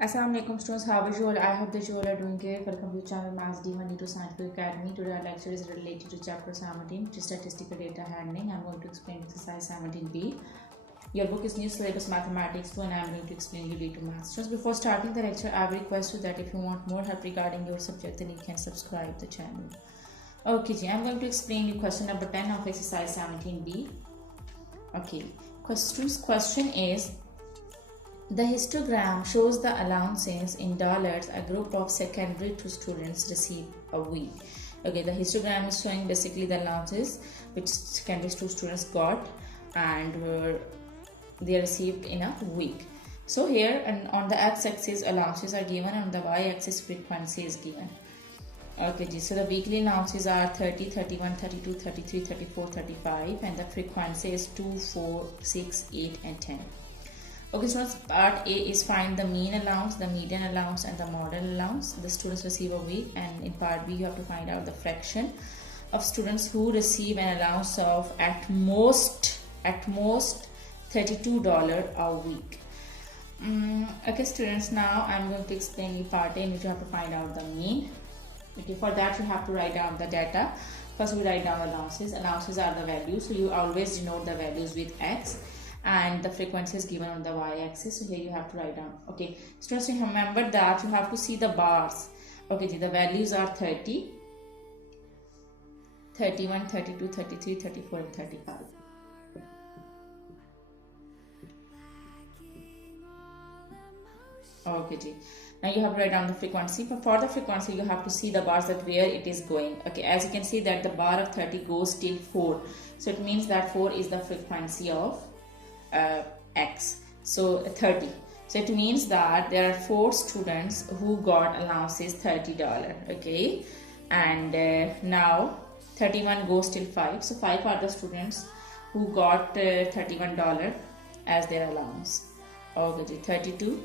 Assalamualaikum students, how are you all? I hope that you all are doing great. Welcome to channel Maths D1 to Scientific Academy. Today our lecture is related to chapter 17, which is statistical data handling. I'm going to explain exercise 17b. Your book is New Syllabus Mathematics 2 and I'm going to explain you D2 Maths. Students, before starting the lecture, I will request you that if you want more help regarding your subject, then you can subscribe the channel. Okay, I'm going to explain you question number 10 of exercise 17b. Okay, question is, the histogram shows the allowances in dollars a group of secondary 2 students receive a week. Okay, the histogram is showing basically the allowances which secondary 2 students got and they received in a week. So here and on the x-axis allowances are given and on the y-axis frequency is given. Okay, so the weekly allowances are 30, 31, 32, 33, 34, 35 and the frequency is 2, 4, 6, 8 and 10. Okay, so part A is find the mean allowance, the median allowance and the model allowance the students receive a week, and in part B you have to find out the fraction of students who receive an allowance of at most $32 a week. Okay students, now I'm going to explain you part A in which you have to find out the mean. Okay, for that you have to write down the data. First we write down allowances. Allowances are the values, so you always denote the values with X, and the frequency is given on the y-axis, so here you have to write down. Okay students, remember that you have to see the bars. Okay, the values are 30, 31, 32, 33, 34 and 35. Okay, now you have to write down the frequency, but for the frequency you have to see the bars that where it is going. Okay, as you can see that the bar of 30 goes till 4, so it means that 4 is the frequency of X, so 30. So it means that there are 4 students who got allowances $30. Okay, and now 31 goes till 5, so 5 are the students who got $31 as their allowance. Okay, 32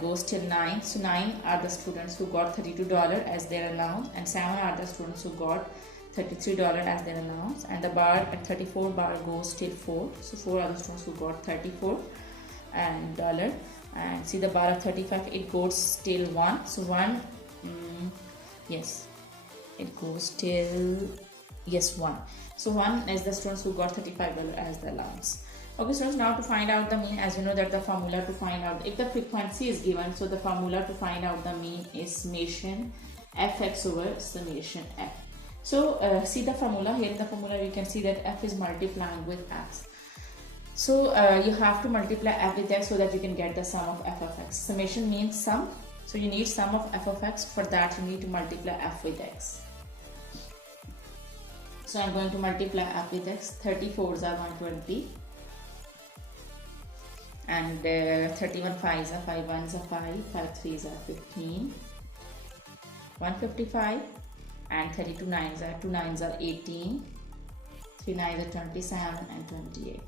goes till 9, so 9 are the students who got $32 as their allowance, and 7 are the students who got $33 as their allowance, and the bar at 34 bar goes till 4, so 4 are the students who got $34 and see the bar of 35 it goes till 1, so 1 yes it goes till 1, so 1 is the students who got $35 as the allowance. Okay students, now to find out the mean, as you know that the formula to find out if the frequency is given, so the formula to find out the mean is summation fx over summation f. So see the formula. Here in the formula you can see that f is multiplying with x, so you have to multiply f with x so that you can get the sum of f of x. Summation means sum, so you need sum of f of x. For that you need to multiply f with x. So I'm going to multiply f with x. 34s are 120 and 31 5s are 5 1s are 5, 5 3s are 15, 155 and 32 9s are 2 9s are 18, 3 9s are 27 and 28,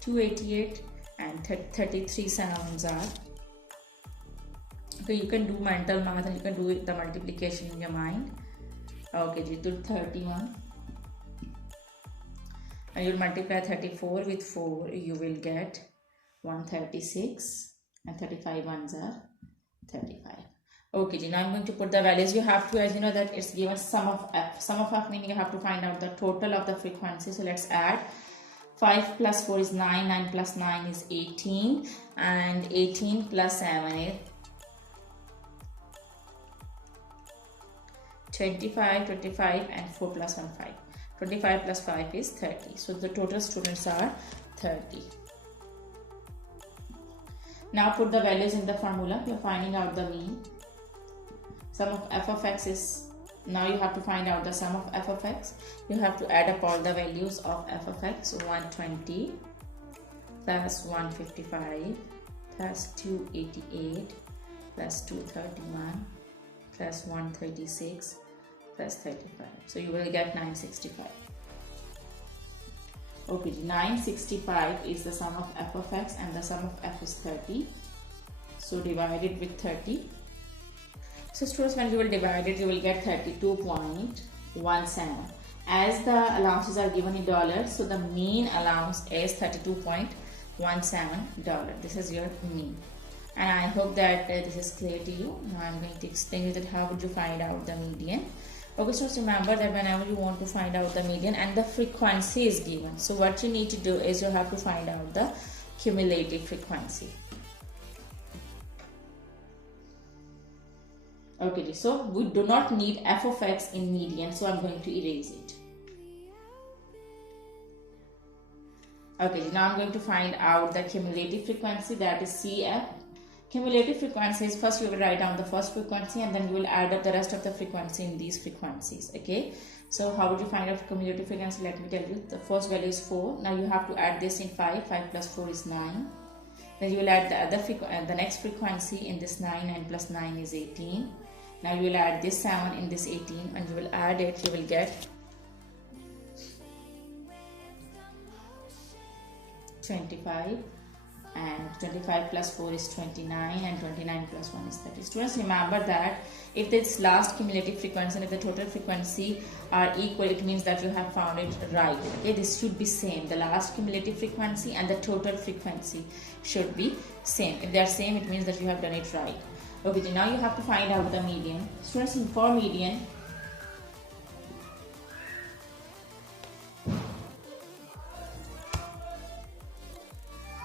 288 and 33 7s are. Okay, you can do mental math and you can do the multiplication in your mind. Okay, to 31 and you will multiply 34 with 4, you will get 136 and 35 ones are 35. Okay, now I'm going to put the values. You have to, as you know that it's given sum of f. Sum of f meaning you have to find out the total of the frequency. So let's add 5 plus 4 is 9, 9 plus 9 is 18 and 18 plus 7 is 25, 25 and 4 plus 1 5. 25 plus 5 is 30. So the total students are 30. Now put the values in the formula. You are finding out the mean. Sum of f of x is, now you have to find out the sum of f of x. You have to add up all the values of f of x. 120 plus 155 plus 288 plus 231 plus 136 plus 35. So you will get 965. Okay, 965 is the sum of f of x and the sum of f is 30. So divide it with 30. So students, when you will divide it, you will get 32.17. As the allowances are given in dollars, so the mean allowance is $32.17. This is your mean. And I hope that this is clear to you. Now I'm going to explain you that how would you find out the median. Okay, so remember that whenever you want to find out the median and the frequency is given, so what you need to do is you have to find out the cumulative frequency. Okay, so we do not need f of x in median, so I'm going to erase it. Okay, now I'm going to find out the cumulative frequency, that is CF. Cumulative frequency is, first you will write down the first frequency and then you will add up the rest of the frequency in these frequencies. Okay, so how would you find out cumulative frequency? Let me tell you. The first value is 4. Now you have to add this in 5. 5 plus 4 is 9. Then you will add the other the next frequency in this 9. 9 plus 9 is 18. Now you will add this 7 in this 18 and you will add it. You will get 25, and 25 plus 4 is 29, and 29 plus 1 is 30. Students, remember that if this last cumulative frequency and if the total frequency are equal, it means that you have found it right. Okay, this should be same. The last cumulative frequency and the total frequency should be same. If they are same, it means that you have done it right. Okay, now you have to find out the median. Students, for median,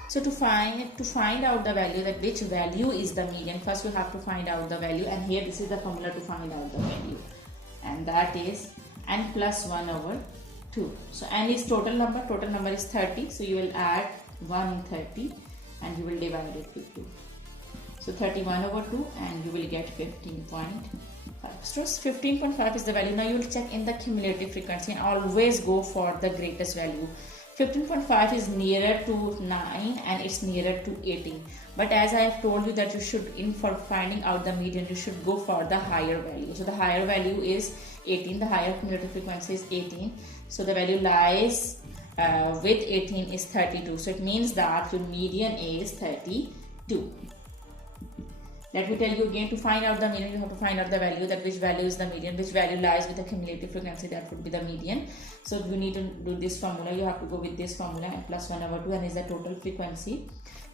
so to find out the value, that which value is the median, first you have to find out the value, and here this is the formula to find out the value, and that is n plus 1 over 2. So n is total number is 30, so you will add 1 in 30 and you will divide it with 2. So 31 over 2 and you will get 15.5. So 15.5 is the value. Now you will check in the cumulative frequency and always go for the greatest value. 15.5 is nearer to 9 and it's nearer to 18. But as I have told you that you should, for finding out the median, you should go for the higher value. So the higher value is 18. The higher cumulative frequency is 18. So the value lies with 18 is 32. So it means that your median is 32. Let me tell you again, to find out the median, you have to find out the value, that which value is the median, which value lies with the cumulative frequency, that would be the median. So you need to do this formula, you have to go with this formula, n plus 1 over 2, and is the total frequency,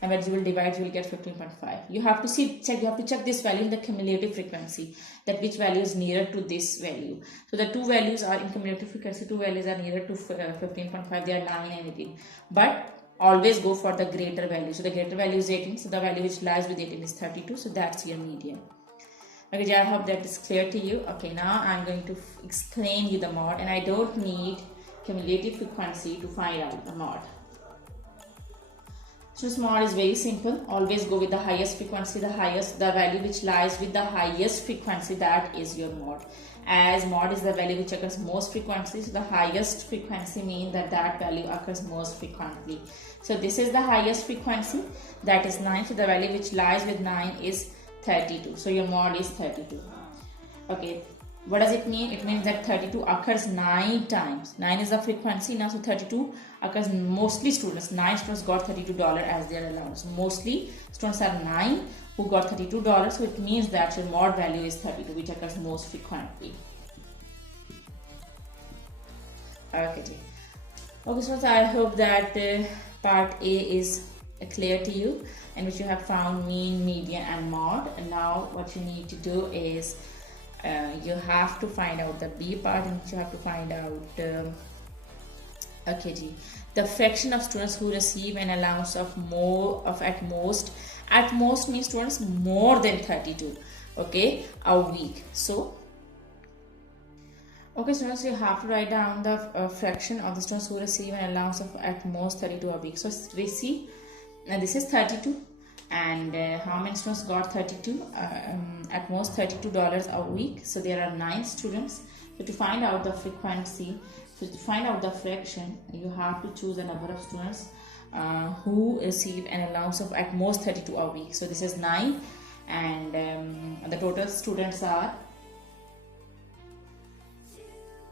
and when you will divide, you will get 15.5. You have to check this value in the cumulative frequency, that which value is nearer to this value. So the two values are in cumulative frequency, two values are nearer to 15.5, they are 9 and 18. But always go for the greater value. So the greater value is 18. So the value which lies with 18 is 32. So that's your median. Okay, I hope that is clear to you. Okay, now I'm going to explain you the mod, and I don't need cumulative frequency to find out the mod. So this mod is very simple. Always go with the highest frequency, the value which lies with the highest frequency, that is your mod. As mod is the value which occurs most frequently, so the highest frequency means that value occurs most frequently. So this is the highest frequency, that is 9. So the value which lies with 9 is 32. So your mod is 32. Okay, what does it mean? It means that 32 occurs 9 times. 9 is the frequency now, so 32 occurs mostly students. 9 students got $32 as their allowance. Mostly students are 9 who got $32, so it means that your mod value is 32, which occurs most frequently. Okay, so I hope that part A is clear to you, and which you have found mean, median and mod. And now what you need to do is you have to find out the B part, and you have to find out the fraction of students who receive an allowance of at most means students more than 32, okay, a week. So okay, students, you have to write down the fraction of the students who receive an allowance of at most 32 a week. So we see, and this is 32, and how many students got 32 at most $32 a week? So there are 9 students. So to find out the frequency, so to find out the fraction, you have to choose a number of students who receive an allowance of at most 32 a week. So this is 9, and the total students are,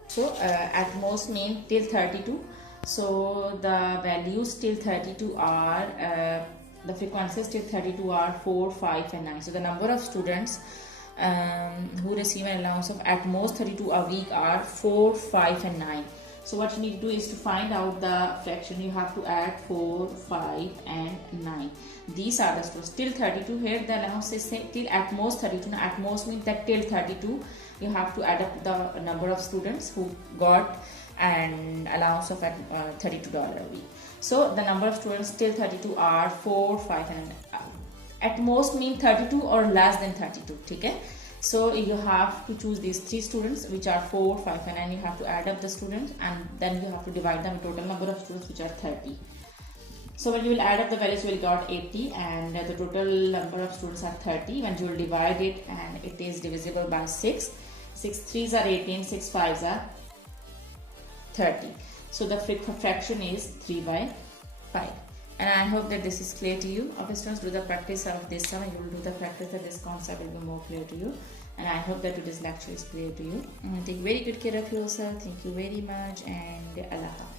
so at most mean till 32. So the values till 32 are the frequencies till 32 are 4, 5 and 9. So the number of students who receive an allowance of at most 32 a week are 4, 5 and 9. So what you need to do is to find out the fraction. You have to add 4, 5 and 9. These are the students till 32. Here the allowance is till at most 32. Now at most means that till 32 you have to add up the number of students who got an allowance of at $32 a week. So the number of students till 32 are 4, 5 and at most mean 32 or less than 32. Okay? So you have to choose these 3 students which are 4, 5 and 9. You have to add up the students and then you have to divide them total number of students which are 30. So when you will add up the values, you will got 80 and the total number of students are 30. When you will divide it and it is divisible by 6. 6 3s are 18, 6 5s are 30. So the fraction is 3 by 5. And I hope that this is clear to you. Okay, students, do the practice of this sum and you will do the practice of this concept will be more clear to you. And I hope that today's lecture is clear to you. Take very good care of yourself. Thank you very much and Allah Hafiz.